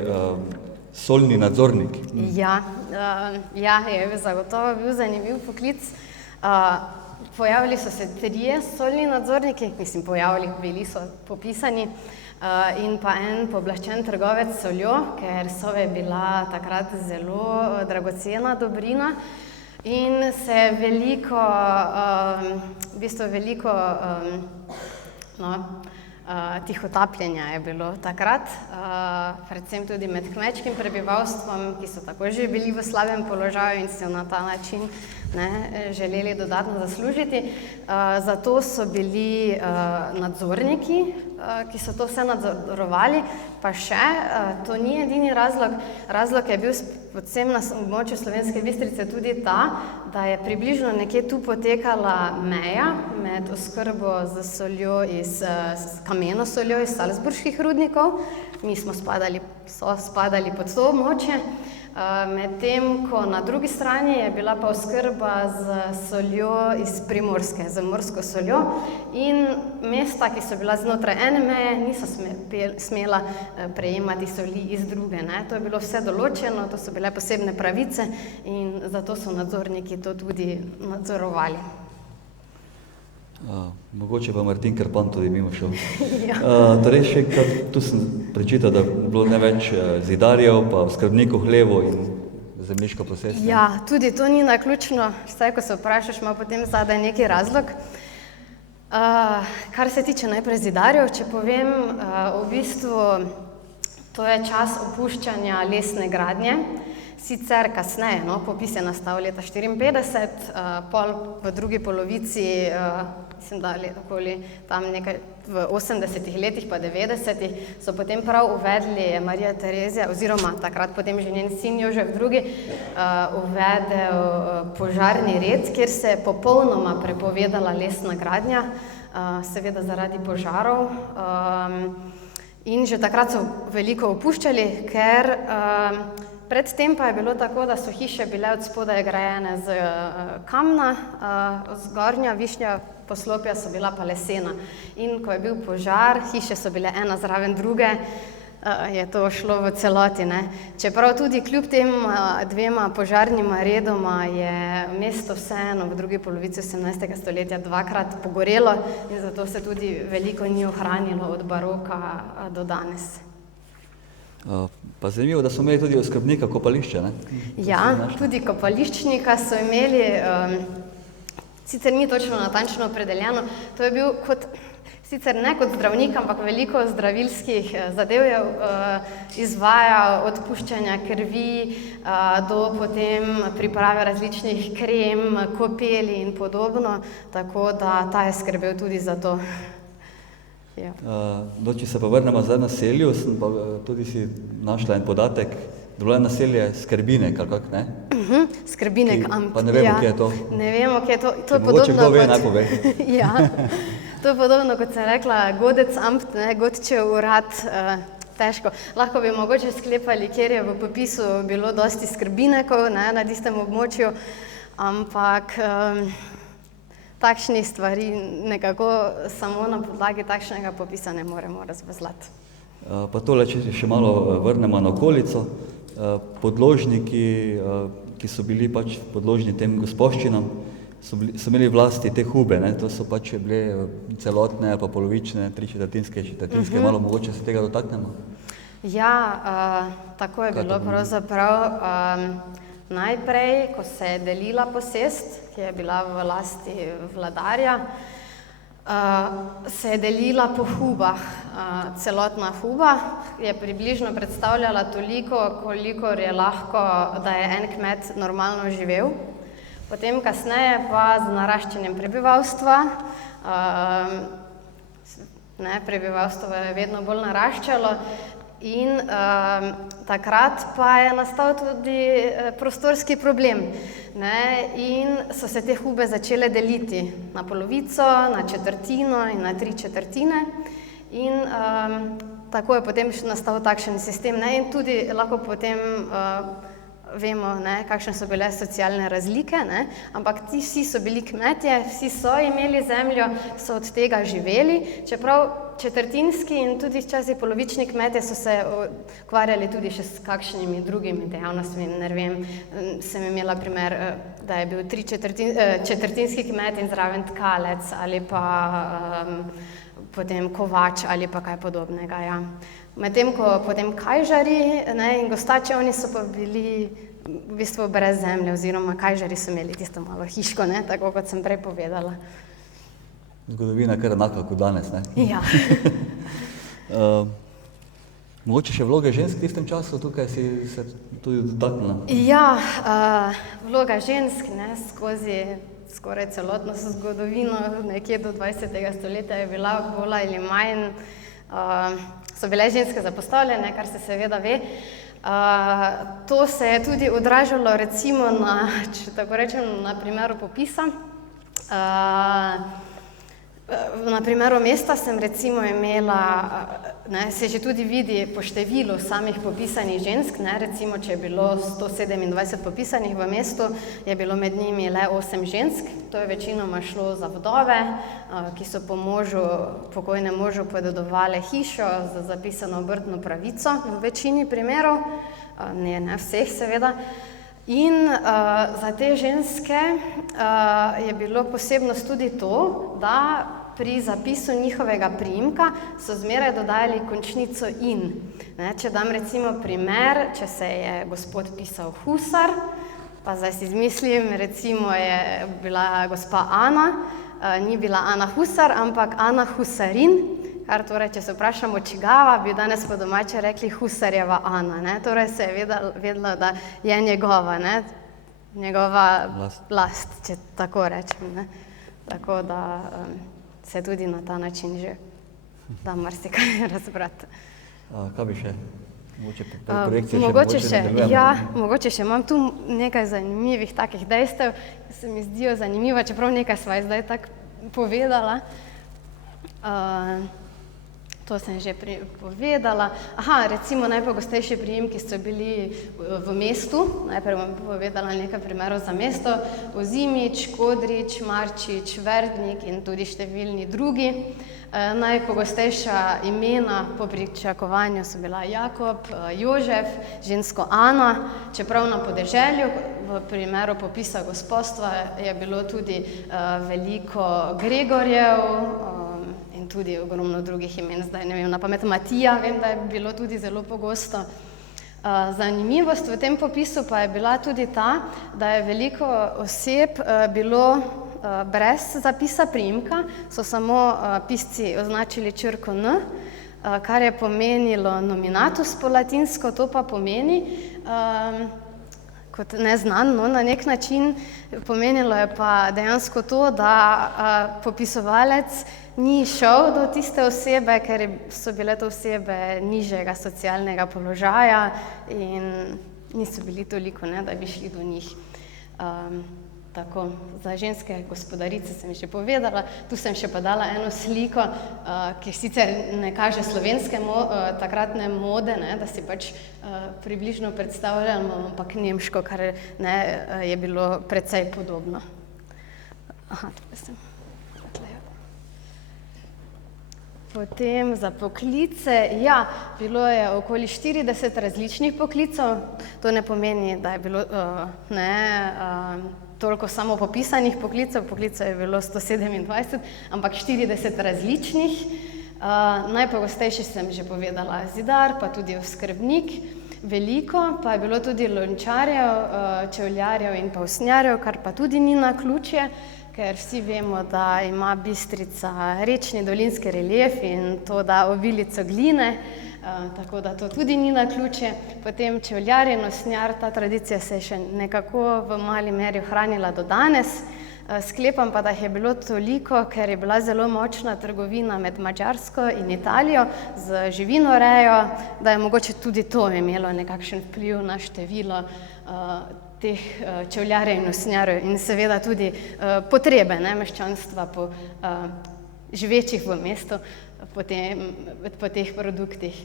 solni nadzornik. Ja, je zagotovo bil zanimiv poklic. Pojavili so se 3 solni nadzorniki, bili so popisani, in pa en pooblaščen trgovec s soljo, ker sol je bila takrat zelo dragocena dobrina in se veliko tihotapljenja je bilo takrat, predvsem tudi med kmečkim prebivalstvom, ki so tako že bili v slabem položaju in so na ta način želeli dodatno zaslužiti. Zato so bili nadzorniki, ki so to vse nadzorovali, pa še, to ni edini razlog. Razlog je bil predvsem na območju Slovenske Bistrice tudi ta, da je približno nekje tu potekala meja med oskrbo z soljo, kameno soljo iz salzburških rudnikov. Mi smo spadali pod to območje, medtem ko na drugi strani je bila pa oskrba z soljo iz Primorske, z morsko soljo, in mesta, ki so bila znotraj ene meje, niso smela prejemati soli iz druge. To je bilo vse določeno, to so bile posebne pravice in zato so nadzorniki to tudi nadzorovali. Mogoče pa Martin Krpan tudi mimo šel. Torej, še tu sem prečital, da je bilo največ zidarjev, pa skrbnikov hlevov in zemljiško posestno. Ja, tudi to ni naključno, vsaj ko se vprašaš, ima potem zadaj neki razlog. Kar se tiče najprej zidarjev, če povem, v bistvu to je čas opuščanja lesne gradnje. Sicer kasneje, popis je nastal leta 1954, pol v drugi polovici, mislim, da okoli tam nekaj v 80-ih letih pa 90-ih, so potem prav uvedli Marija Terezija, oziroma takrat potem že njen sin Jožef II, uvedel požarni red, kjer se je popolnoma prepovedala lesna gradnja, seveda zaradi požarov. In že takrat so veliko opuščali, ker predtem pa je bilo tako, da so hiše bile od spodaj grajene z kamna, zgornja višnja poslopja so bila pa lesena. In ko je bil požar, hiše so bile ena zraven druge, je to šlo v celoti. Čeprav tudi kljub tem 2 požarnima redoma je mesto vseeno v drugi polovici 18. stoletja 2-krat pogorelo in zato se tudi veliko ni ohranilo od baroka do danes. Pa zanimivo, da so imeli tudi oskrbnika kopališča, Ja, tudi kopališčnika so imeli, sicer ni točno natančno opredeljeno, to je bil sicer ne kot zdravnik, ampak veliko zdravilskih zadev je izvajal, od puščanja krvi do potem priprave različnih krem, kopeli in podobno, tako da ta je skrbel tudi za to. Če se pa vrnemo zdaj na selju, sem pa tudi si našla en podatek bilo je naselje Skrbinek, ali kak, ne? Skrbinek, Pa ne vemo, kje je to. Ne vemo, kje je to. To je Mogoče podobno kdo ve, kot... naj pove. Ja, to je podobno, kot sem rekla, Godec Amt, ne, Godčev urad, težko. Lahko bi mogoče sklepali, kjer je v popisu bilo dosti skrbinekov, ne, na tistem območju, ampak takšnih stvari nekako samo na podlagi takšnega popisa ne moremo razvezlati. Pa tole, če še malo vrnemo na okolico, podložniki, ki so bili pač podložni tem gospoščinam, so imeli vlasti te hube, ne? To so pač bile celotne ali pa polovične, 3/4, malo mogoče se tega dotaknemo. Ja, tako je bilo pravzaprav. Najprej, ko se je delila posest, ki je bila v lasti vladarja, se je delila po hubah. Celotna huba je približno predstavljala toliko, kolikor je lahko, da je en kmet normalno živel. Potem kasneje pa z naraščanjem prebivalstva, prebivalstvo je vedno bolj naraščalo in takrat pa je nastal tudi prostorski problem, ne, in so se te hube začele deliti na polovico, na četrtino in na 3/4 in tako je potem nastal takšen sistem, ne, in tudi lahko potem vemo, ne, kakšne so bile socialne razlike, ne, ampak ti vsi so bili kmetje, vsi so imeli zemljo, so od tega živeli, čeprav četrtinski in tudi včasih polovični kmetje so se ukvarjali tudi še s kakšnimi drugimi dejavnostmi, ne vem, sem imela primer, da je bil četrtinski kmet in zraven tkalec ali pa potem kovač ali pa kaj podobnega, ja. Medtem ko potem kajžarji, ne, in gostači, oni so pa bili v bistvu brez zemlje oziroma kajžarji so imeli tisto malo hiško, ne, tako kot sem prej povedala. Zgodovina je kar enaka kot danes, ne? Ja. Mogoče še vloge žensk v tistem času, tukaj si se tudi dotaknila. Ja, vloga žensk, ne, skozi skoraj celotno zgodovino, nekje do 20. stoletja je bila bolj ali manj, so bile ženske zapostavljene, kar se seveda ve. To se je tudi odražalo recimo na, če tako rečem, na primeru popisa. Na primeru mesta sem recimo imela, ne, se že tudi vidi po številu samih popisanih žensk, ne, recimo, če je bilo 127 popisanih v mestu, je bilo med njimi le 8 žensk, to je večinoma šlo za vdove, ki so po možu, pokojnem možu podedovale hišo z zapisano obrtno pravico v večini primerov, ne vseh seveda. In za te ženske je bilo posebnost tudi to, da pri zapisu njihovega priimka so zmeraj dodajali končnico in. Ne, če dam recimo primer, če se je gospod pisal Husar, pa zdaj si izmislim, recimo je bila gospa Ana, ni bila Ana Husar, ampak Ana Husarin, kar torej, če se vprašamo čigava, bi danes po domače rekli Husarjeva Ana, ne, torej se je vedelo, da je njegova, ne, njegova last, če tako rečem, ne, tako da se tudi na ta način že da marsikaj razbrati. Kaj bi še? Mogoče še mogoče še imam tu nekaj zanimivih takih dejstev, ki se mi zdijo zanimiva, čeprav nekaj sva zdaj tako povedala. To sem že povedala. Recimo najpogostejši priimki so bili v mestu. Najprej bom povedala nekaj primerov za mesto. Ozimič, Kodrič, Marčič, Verdnik in tudi številni drugi. Najpogostejša imena po pričakovanju so bila Jakob, Jožef, žensko Ana, čeprav na podeželju, v primeru popisa gospodstva je bilo tudi veliko Gregorjev, in tudi ogromno drugih imen, zdaj ne vem, na pamet Matija, vem, da je bilo tudi zelo pogosto. Zanimivost v tem popisu pa je bila tudi ta, da je veliko oseb bilo brez zapisa priimka, so samo pisci označili črko N, kar je pomenilo nominatus po latinsko, to pa pomeni kot neznan, no, na nek način, pomenilo je pa dejansko to, da popisovalec ni šel do tiste osebe, ker so bile to osebe nižjega socialnega položaja in niso bili toliko, ne, da bi šli do njih. Tako, za ženske gospodarice sem že povedala, tu sem še pa dala eno sliko, ki sicer ne kaže slovenske takratne mode, ne, da si pač približno predstavljamo, ampak nemško, kar ne, je bilo precej podobno. Aha, tukaj sem. Potem za poklice, ja, bilo je okoli 40 različnih poklicov, to ne pomeni, da je bilo toliko samo popisanih poklicev je bilo 127, ampak 40 različnih. Najpogostejši sem že povedala zidar, pa tudi oskrbnik. Veliko pa je bilo tudi lončarjev, čevljarjev in pa usnjarjev, kar pa tudi ni naključje, ker vsi vemo, da ima Bistrica rečni dolinski relief in to da obilico gline, tako da to tudi ni naključje. Potem čevljar in usnjar, ta tradicija se je še nekako v mali meri ohranila do danes. Sklepam pa, da jih je bilo toliko, ker je bila zelo močna trgovina med Madžarsko in Italijo z živinorejo, da je mogoče tudi to imelo nekakšen vpliv na število teh čevljarjev in usnjarjev in seveda tudi potrebe meščanstva po živečih v mestu po teh produktih.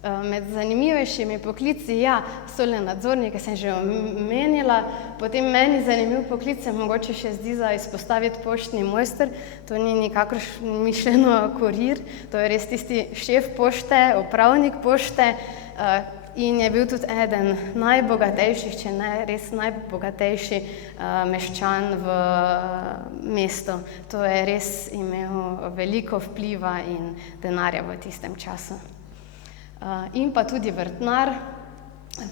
Med zanimivejšimi poklici, ja, stolne nadzornike sem že omenila, potem meni zanimiv poklic se mogoče še zdi za izpostaviti poštni mojster, to ni nikakor mišljeno kurir, to je res tisti šef pošte, upravnik pošte, in je bil tudi eden najbogatejših, če ne res najbogatejši meščan v mestu. To je res imel veliko vpliva in denarja v tistem času. In pa tudi vrtnar,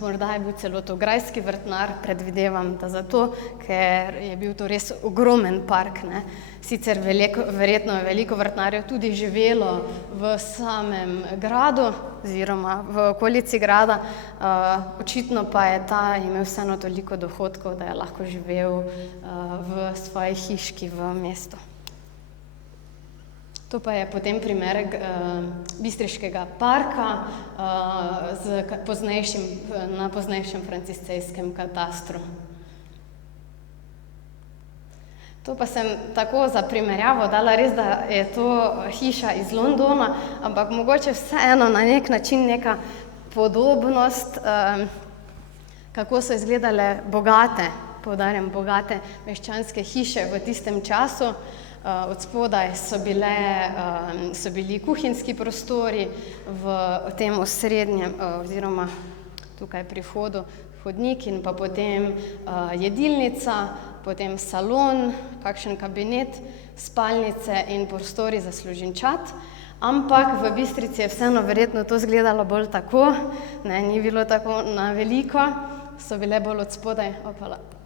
morda je bil celo to grajski vrtnar, predvidevam, da zato, ker je bil to res ogromen park, ne. Sicer verjetno je veliko vrtnarjev tudi živelo v samem gradu oziroma v okolici grada, očitno pa je ta imel vseeno toliko dohodkov, da je lahko živel v svoji hiški v mestu. To pa je potem primer Bistriškega parka na poznejšem franciscejskem katastru. To pa sem tako za primerjavo dala res, da je to hiša iz Londona, ampak mogoče vseeno na nek način neka podobnost, kako so izgledale bogate, poudarjam bogate meščanske hiše v tistem času. Od spodaj so bili kuhinjski prostori, v tem osrednjem oziroma tukaj pri vhodu hodnik in pa potem jedilnica, potem salon, kakšen kabinet, spalnice in prostori za služinčat. Ampak v Bistrici je vseeno verjetno to izgledalo bolj tako, ne, ni bilo tako na veliko, so bile bolj od spodaj,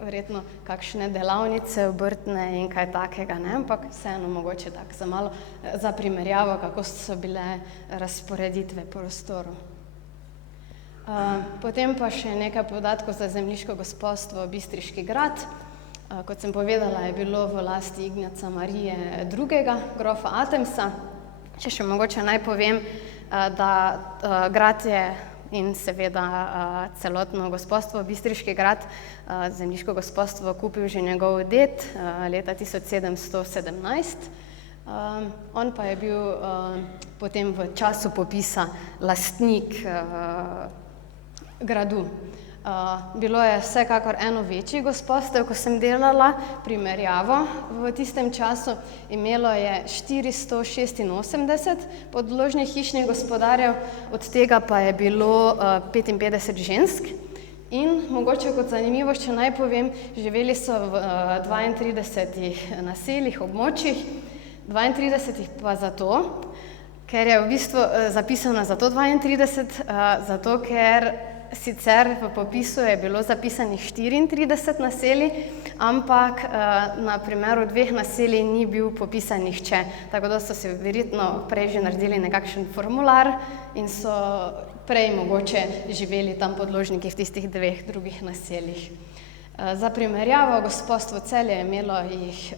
verjetno kakšne delavnice, obrtne in kaj takega, ne, ampak vseeno mogoče tako za primerjavo, kako so bile razporeditve prostorov. Potem pa še nekaj podatkov za zemljiško gospodstvo Bistriški grad. Kot sem povedala, je bilo v lasti Ignaca Marije II., grofa Atemsa. Če še mogoče naj povem, da grad je in seveda celotno gospodstvo Bistriški grad, zemljiško gospodstvo kupil že njegov ded leta 1717. On pa je bil potem v času popisa lastnik gradu. Bilo je vsekakor eno večji gospodstev, ko sem delala primerjavo v tistem času. Imelo je 486 podložnih hišnih gospodarjev, od tega pa je bilo 55 žensk. In mogoče kot zanimivost, če naj povem, živeli so v 32 naseljih, območjih, 32 pa zato, ker je v bistvu zapisano zato 32, zato ker sicer v popisu je bilo zapisanih 34 naselij, ampak na primeru 2 naselij ni bil popisan nihče, tako da so si verjetno prej že naredili nekakšen formular in so prej mogoče živeli tam podložniki v tistih 2 drugih naseljih. Za primerjavo, gospodstvo Celje je imelo jih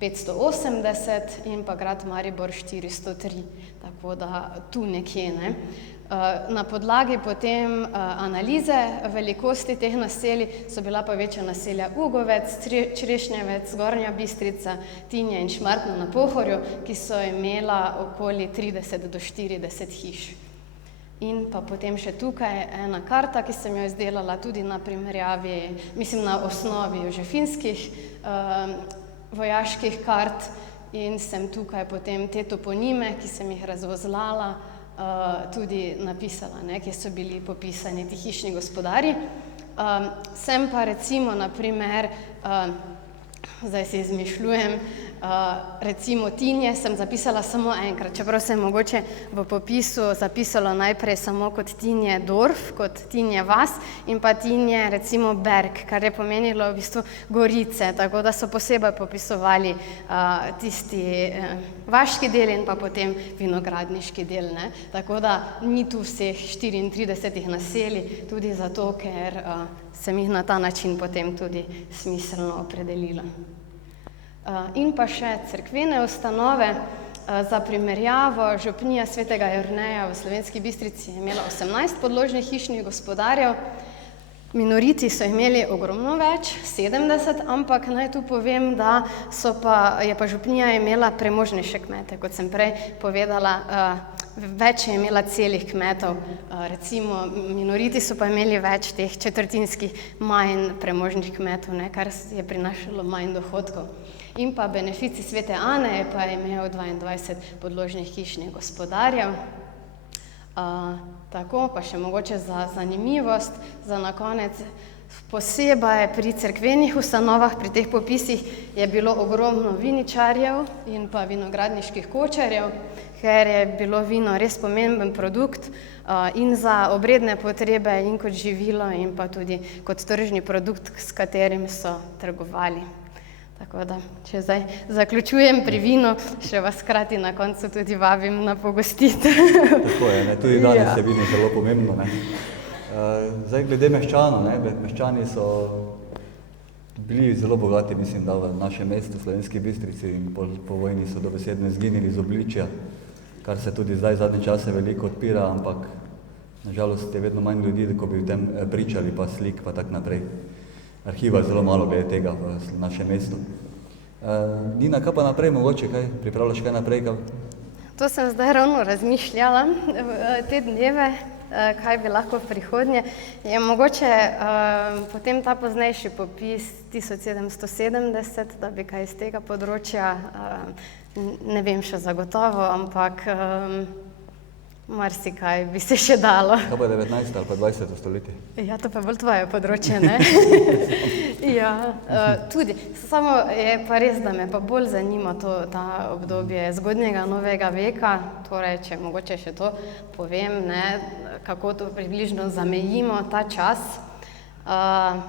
580 in pa grad Maribor 403, tako da tu nekje, ne. Na podlagi potem analize velikosti teh naselij so bila pa večja naselja Ugovec, Črešnjevec, Zgornja Bistrica, Tinje in Šmartno na Pohorju, ki so imela okoli 30 do 40 hiš. In pa potem še tukaj ena karta, ki sem jo izdelala tudi na primerjavi, na osnovi jožefinskih vojaških kart in sem tukaj potem te toponime, ki sem jih razvozlala, tudi napisala, ne, kje so bili popisani ti hišni gospodarji. Sem pa recimo, na primer, zdaj si izmišljujem, recimo Tinje sem zapisala samo enkrat, čeprav sem mogoče v popisu zapisala najprej samo kot Tinje Dorf, kot Tinje vas in pa Tinje recimo Berg, kar je pomenilo v bistvu gorice, tako da so posebej popisovali tisti vaški del in pa potem vinogradniški del, ne. Tako da ni tu vseh 34 naselij, tudi zato, ker sem jih na ta način potem tudi smiselno opredelila. In pa še cerkvene ustanove. Za primerjavo, župnija Svetega Jerneja v Slovenski Bistrici je imela 18 podložnih hišnih gospodarjev, minoriti so imeli ogromno več, 70, ampak naj tu povem, da je pa župnija imela premožnejše kmete, kot sem prej povedala, več je imela celih kmetov, recimo minoriti so pa imeli več teh četrtinskih manj premožnih kmetov, ne, kar je prinašalo manj dohodkov. In pa benefici Svete Ane je pa imel 22 podložnih hišnih gospodarjev. Tako, pa še mogoče za zanimivost, za na konec, posebej pri cerkvenih ustanovah, pri teh popisih je bilo ogromno viničarjev in pa vinogradniških kočarjev, ker je bilo vino res pomemben produkt in za obredne potrebe in kot živilo in pa tudi kot tržni produkt, s katerim so trgovali. Tako da, če zdaj zaključujem pri vinu, še vas hkrati na koncu tudi vabim na pogostitev. Tako je, ne, tudi danes je vino zelo pomembno, ne. Zdaj, glede meščanov, ne, meščani so bili zelo bogati, mislim, da v našem mestu, Slovenski Bistrici, in po vojni so dobesedno izginili z obličja, kar se tudi zdaj zadnje čase veliko odpira, ampak nažalost je vedno manj ljudi, ko bi v tem pričali, pa slik, pa tak naprej. Arhiva je zelo malo glede tega v našem mestu. Nina, kaj pa naprej mogoče, kaj pripravljaš kaj naprej? To sem zdaj ravno razmišljala te dneve, kaj bi lahko v prihodnje. Je mogoče potem ta poznejši popis 1770, da bi kaj iz tega področja, ne vem še zagotovo, ampak marsikaj bi se še dalo. Kaj pa 19. ali pa 20. stoletje? Ja, to pa bolj tvoje področje, ne? Ja, tudi. Samo je pa res, da me pa bolj zanima ta obdobje zgodnjega novega veka, torej, če mogoče še to povem, ne, kako to približno zamejimo ta čas.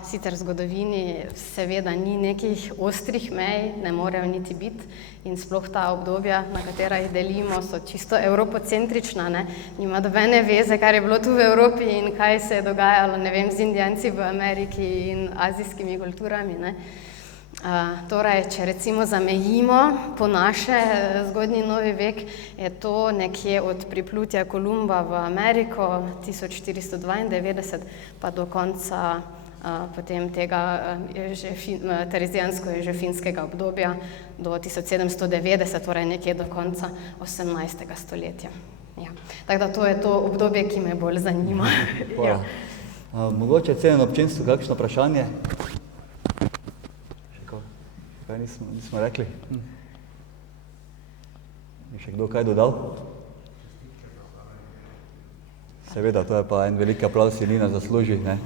Sicer v zgodovini seveda ni nekih ostrih mej, ne morejo niti biti in sploh ta obdobja, na katera jih delimo, so čisto evropocentrična, ne, nima nobene veze, kar je bilo tu v Evropi in kaj se je dogajalo, ne vem, z Indijanci v Ameriki in azijskimi kulturami, ne. Torej, če recimo zamejimo po naše zgodnji novi vek, je to nekje od priplutja Kolumba v Ameriko 1492 pa do konca potem tega terezijansko-jožefinskega obdobja do 1790, torej nekje do konca 18. stoletja. Ja. Tako da to je to obdobje, ki me bolj zanima. Ja. Mogoče cenjeno občinstvo, kakšno vprašanje? Kaj nismo rekli? Je še kdo kaj dodal? Seveda, to je pa en velik aplavz, si Nina zasluži, ne?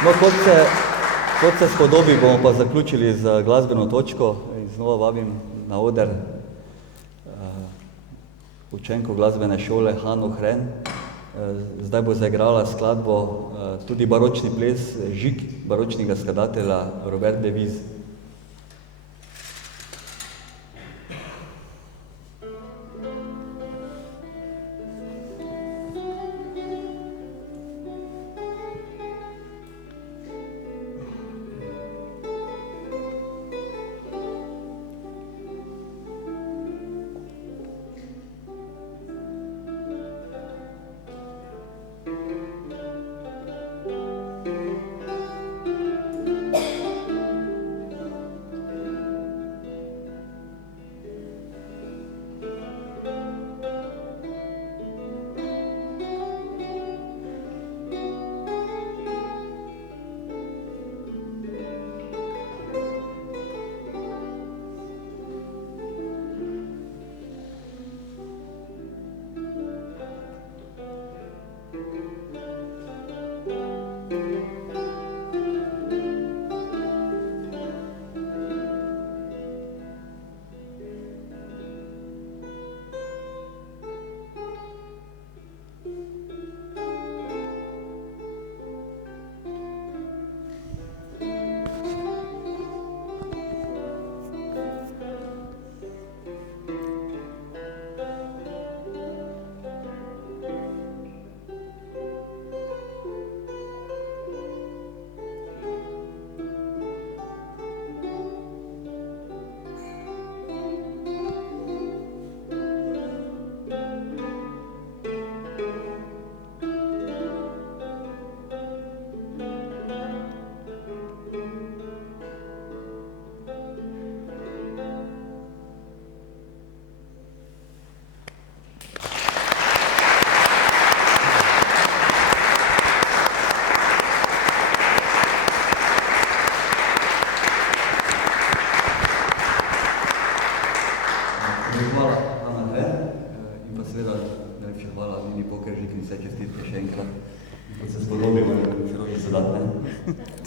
No, kot se spodobi, bomo pa zaključili z glasbeno točko in znova vabim na oder učenko glasbene šole Hano Hren, Zdaj bo zaigrala skladbo tudi baročni ples Žig baročnega skladatelja Robert de Viz.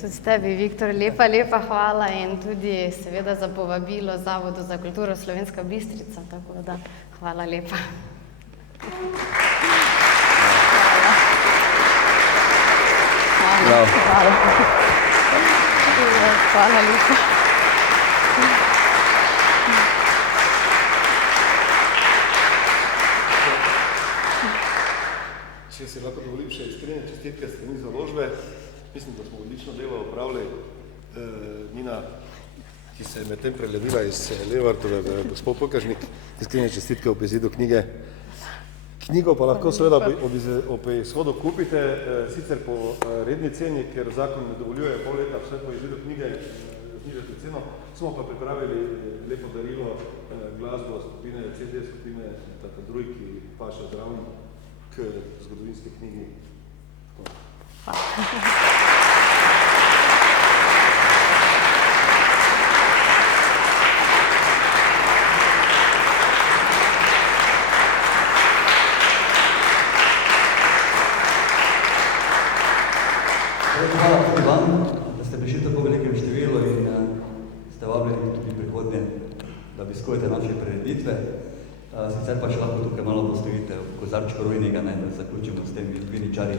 Tudi tebi, Viktor, lepa hvala in tudi seveda za povabilo Zavodu za kulturo Slovenska Bistrica, tako da hvala lepa. Hvala lepa. Če se lahko dovolim še iskrene čestitke strani založbe, mislim, da smo odlično delo opravili. Nina, ki se je medtem prelevila iz Levartove v gospod Pokažnik, iskrene čestitke ob izidu knjige. Knjigo pa lahko seveda ob izhodu kupite, sicer po redni ceni, ker zakon ne dovoljuje pol leta vse po izidu knjige znižati ceno. Smo pa pripravili lepo darilo, glasbo skupine, CD skupine Tata Druj, ki paše zraven k zgodovinske knjigi. Hvala tudi vam, da ste prišli tako velikem številu in ste vabljeni tudi prihodnje, da obiskujete naše prireditve. Sicer pa še lahko tukaj malo postojite v kozarčku rujnega, da zaključimo s temi viničarji.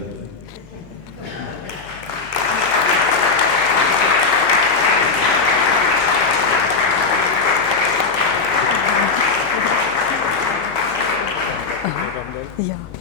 Ja.